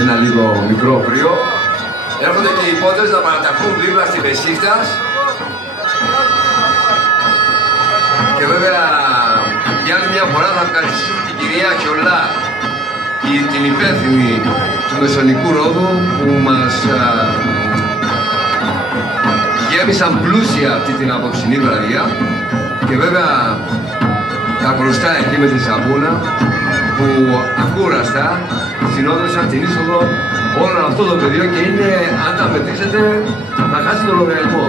ένα λίγο μικρό πρίο. Έρχονται και οι υπότες να παραταχούν δίπλα στη Μπεσίκτας. Και βέβαια για άλλη μια φορά θα ευχαριστήσουμε την κυρία Κιολά, την υπεύθυνη του Μεσονικού Ρόδου, που μας γέμισαν πλούσια αυτή την απόψινή βραδιά. Και βέβαια τα μπροστά εκεί με τη Σαμπούνα, που ακούραστα συνόδευσαν την είσοδο όλο αυτό το πεδίο και είναι, αν τα μετρήσετε, θα χάσει το λογαριασμό.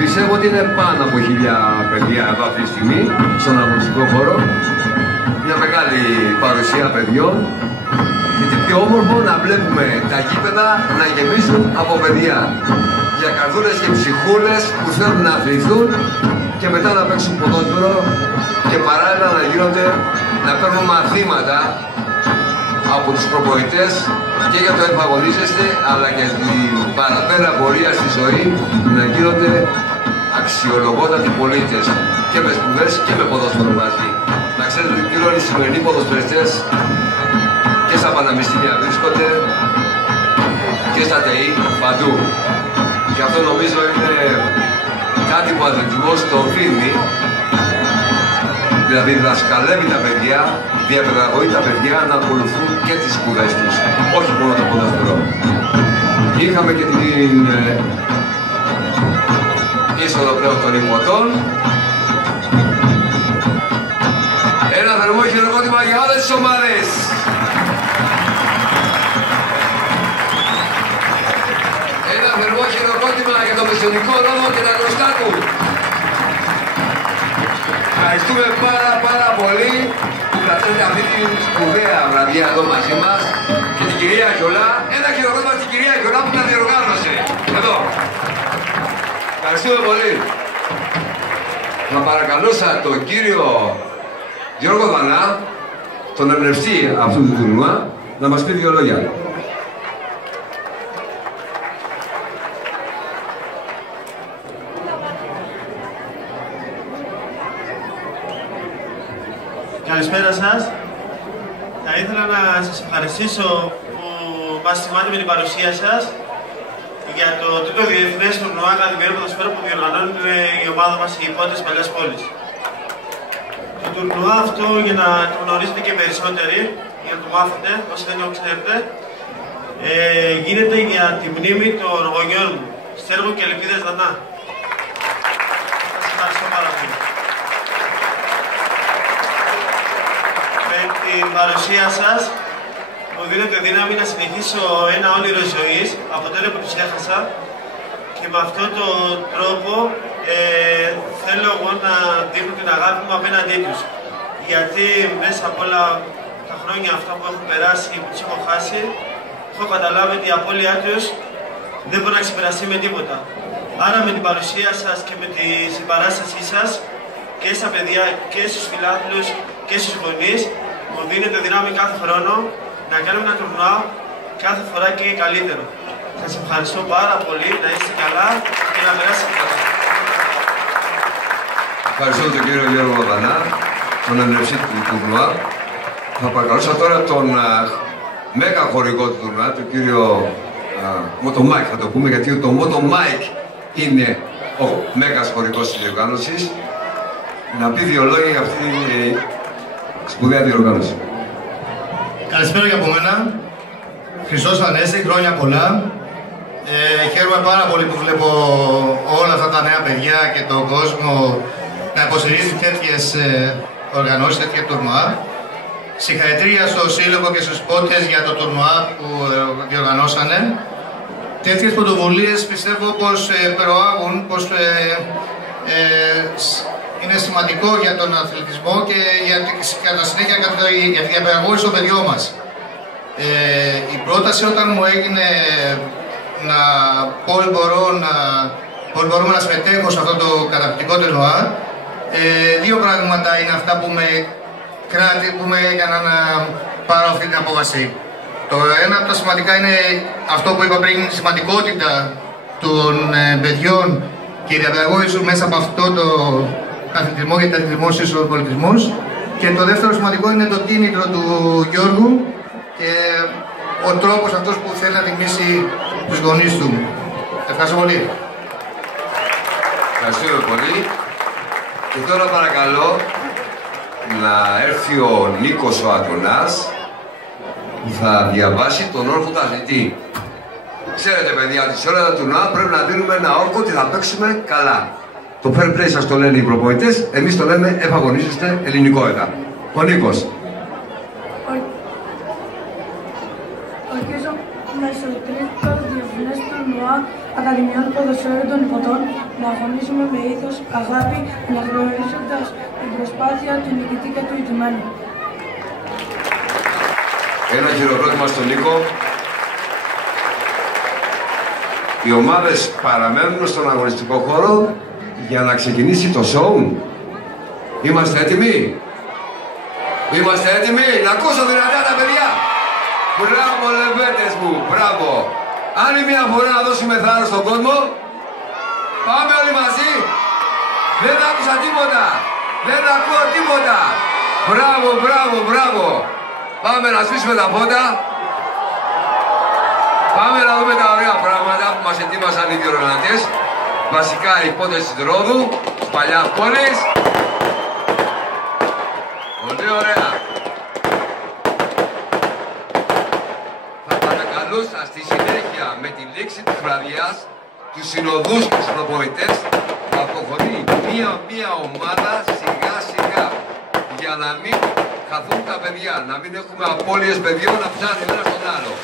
Πιστεύω ότι είναι πάνω από 1000 παιδιά εδώ αυτή τη στιγμή, στον αγωνιστικό χώρο. Μια μεγάλη παρουσία παιδιών. Και τι πιο όμορφο να βλέπουμε τα γήπεδα να γεμίσουν από παιδιά. Για καρδούλες και ψυχούλες που θέλουν να αθληθούν και μετά να παίξουν ποδόσφαιρο και παράλληλα να γίνονται, να παίρνουν μαθήματα από τους προπονητές και για το επαγωνίζεστε, αλλά και την παραπέρα πορεία στη ζωή να γίνονται αξιολογότατοι πολίτες και με σπουδές και με ποδόσφαιρο μαζί. Να ξέρετε ότι κύριοι οι σημερινοί ποδοσφαιριστές και στα πανεπιστήμια βρίσκονται και στα ΤΕΗ παντού. Και αυτό νομίζω είναι κάτι που ο αθλητισμός το οφείλει. Δηλαδή διδασκαλεύει τα παιδιά, διαπαιδαγωγεί τα παιδιά να ακολουθούν και τις σπουδές τους, όχι μόνο το ποδόσφαιρο. Είχαμε και την είσοδο πλέον των υποτών. Ένα θερμό χειροκρότημα για όλες τις ομάδες. Ένα θερμό χειροκρότημα για το Μεσονικό Ρόδο και τα γνωστά του. Ευχαριστούμε πάρα πολύ που κρατάτε αυτή την σπουδαία βραδιά εδώ μαζί μας και την κυρία Κιολά. Ένα χειροκρότημα στην κυρία Κιολά που τα διοργάνωσε. Εδώ. Ευχαριστούμε πολύ. Θα παρακαλούσα τον κύριο Γιώργο Δανά, τον εμπνευστή αυτού του τουρνουά, να μας πει 2 λόγια. Καλησπέρα σας. Θα ήθελα να σας ευχαριστήσω που μας θυμάται με την παρουσία σας για το τρίτο διεθνές τουρνουά κατηγορία ποδοσφαίρου που διοργανώνει η ομάδα μας οι υπότες της Παλιάς Πόλης. Το τουρνουά αυτό, για να το γνωρίζετε και περισσότεροι, για να το μάθετε, όσοι δεν το ξέρετε, γίνεται για τη μνήμη των γονιών μου, Στέργου και Ελπίδας Δανά. Σας ευχαριστώ πάρα πολύ. Με την παρουσία σας μου δίνετε δύναμη να συνεχίσω ένα όνειρο ζωής από τότε που τους έχασα και με αυτόν τον τρόπο θέλω εγώ να δείχνω την αγάπη μου απέναντί τους. Γιατί μέσα από όλα τα χρόνια αυτά που έχουν περάσει, που τους έχω χάσει, έχω καταλάβει ότι η απώλειά τους δεν μπορεί να ξεπεραστεί με τίποτα. Άρα με την παρουσία σας και με τη συμπαράστασή σας και στα παιδιά και στους φιλάθλους και στους γονείς μου δίνετε δυνάμει κάθε χρόνο να κάνουμε ένα τουρνουά κάθε φορά και καλύτερο. Σας ευχαριστώ πάρα πολύ, να είστε καλά και να περάσετε καλά. Ευχαριστώ τον κύριο Γιώργο Δανά, τον εμπνευστή του τουρνουά. Θα παρακαλούσα τώρα τον μέγα χορηγό του τουρνουά, τον κύριο Μότο Μάικ, θα το πούμε, γιατί το Μότο Μάικ είναι ο μέγας χορηγός της διοργάνωσης, να πει 2 λόγια για αυτή την σπουδαία διοργάνωση. Καλησπέρα και από μένα. Χριστός Ανέστη, χρόνια πολλά. Χαίρομαι πάρα πολύ που βλέπω όλα αυτά τα νέα παιδιά και τον κόσμο να υποστηρίζει τέτοιες οργανώσεις, τέτοια τουρνουά. Συγχαρητήρια στο Σύλλογο και στους πότες για το τουρνουά που διοργανώσανε. Τέτοιες πρωτοβουλίες πιστεύω πως προάγουν, πως είναι σημαντικό για τον αθλητισμό και κατά συνέχεια για τη διαπαιδαγώγηση των παιδιών μας. Η πρόταση όταν μου έγινε να πώς μπορούμε να συμμετέχω σε αυτό το καταπληκτικό τουρνουά, 2 πράγματα είναι αυτά που με έκαναν να πάρω αυτή την απόφαση. Το ένα από τα σημαντικά είναι αυτό που είπα πριν, η σημαντικότητα των παιδιών και η διαπαιδαγώγηση μέσα από αυτό το αθλητισμό, γιατί αθλητισμός είναι ο πολιτισμός. Και το δεύτερο σημαντικό είναι το κίνητρο του Γιώργου και ο τρόπος αυτός που θέλει να τιμήσει τους γονείς του. Ευχαριστώ πολύ. Ευχαριστούμε πολύ. Και τώρα παρακαλώ να έρθει ο Νίκος ο Αντωνάς που θα διαβάσει τον όρκο του αθλητή. Ξέρετε παιδιά ότι σε όλα τα τουρνουά πρέπει να δίνουμε ένα όρκο ότι θα παίξουμε καλά. Το fair play σας το λένε οι προπονητές, εμείς το λέμε εφαγωνίζεστε ελληνικότητα. Ο Νίκος. Ορκίζω μέσω τρίτο διεθνές τουρνουά Ακαδημιών Ποδοσφαίρου των Υποτών να αγωνίζουμε με ήθος, αγάπη, αναγνωρίζοντας την προσπάθεια του νικητή και του ηττημένου. Ένα χειροκρότημα στον Νίκο. Οι ομάδες παραμένουν στον αγωνιστικό χώρο για να ξεκινήσει το σοου. Είμαστε έτοιμοι? Είμαστε έτοιμοι? Να ακούσω δυνατά τα παιδιά! Μπράβο λεβέντες μου, μπράβο! Άλλη μια φορά να δώσουμε θάρρος στον κόσμο. Πάμε όλοι μαζί. Δεν άκουσα τίποτα. Δεν ακούω τίποτα. Μπράβο, μπράβο, μπράβο. Πάμε να σβήσουμε τα φώτα. Πάμε να δούμε τα ωραία πράγματα που μας ετοίμασαν οι διοργανωτές. Βασικά η υπόθεση της Ρόδου, της παλιάς πόλης. Πολύ ωραία. Θα παρακαλούσα στη συνέχεια με τη λήξη της βραδιάς τους συνοδούς και τους προπονητές να αποχωρεί μία ομάδα σιγά σιγά για να μην χαθούν τα παιδιά, να μην έχουμε απώλειες παιδιών να πιάνει ένα στον άλλο.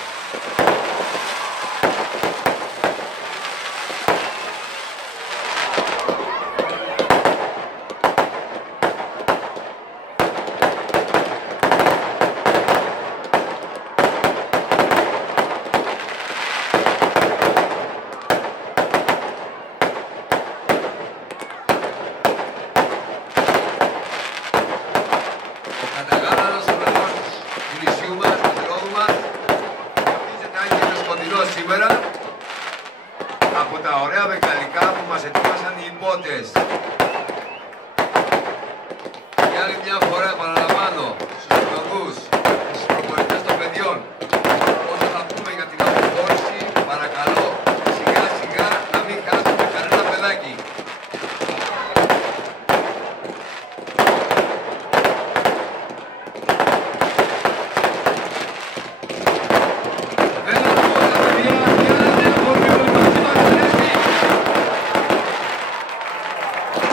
Σήμερα από τα ωραία μεγαλικά που μας ετοίμασαν οι υπότες. Για άλλη μια φορά επαναλαμβάνω στους συνοδούς, στους προπονητές των παιδιών, όσο θα πούμε για την αποχώρηση, παρακαλώ σιγά σιγά να μην χάσουμε κανένα παιδάκι.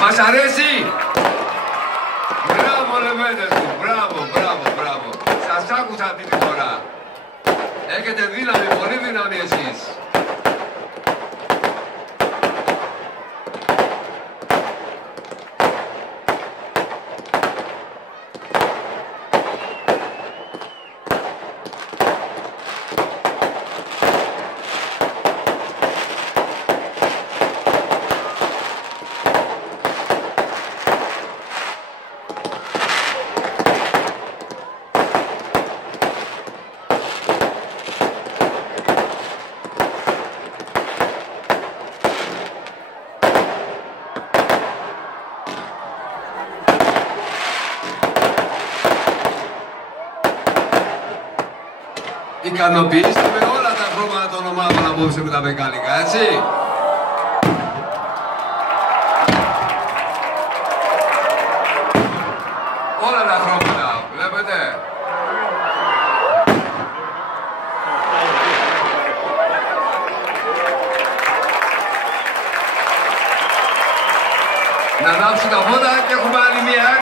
Μας αρέσει! Μπράβο λεβέντες μου, μπράβο, μπράβο, μπράβο. Σας άκουσα αυτή τη φορά. Έχετε δύναμη, πολύ δύναμη εσείς. Ικανοποιήστε με όλα τα χρώματα των ομάδων απόψε με τα μεγάλικα, έτσι. Όλα τα χρώματα, βλέπετε. Να ανάψουν τα φώτα και έχουμε άλλη μία.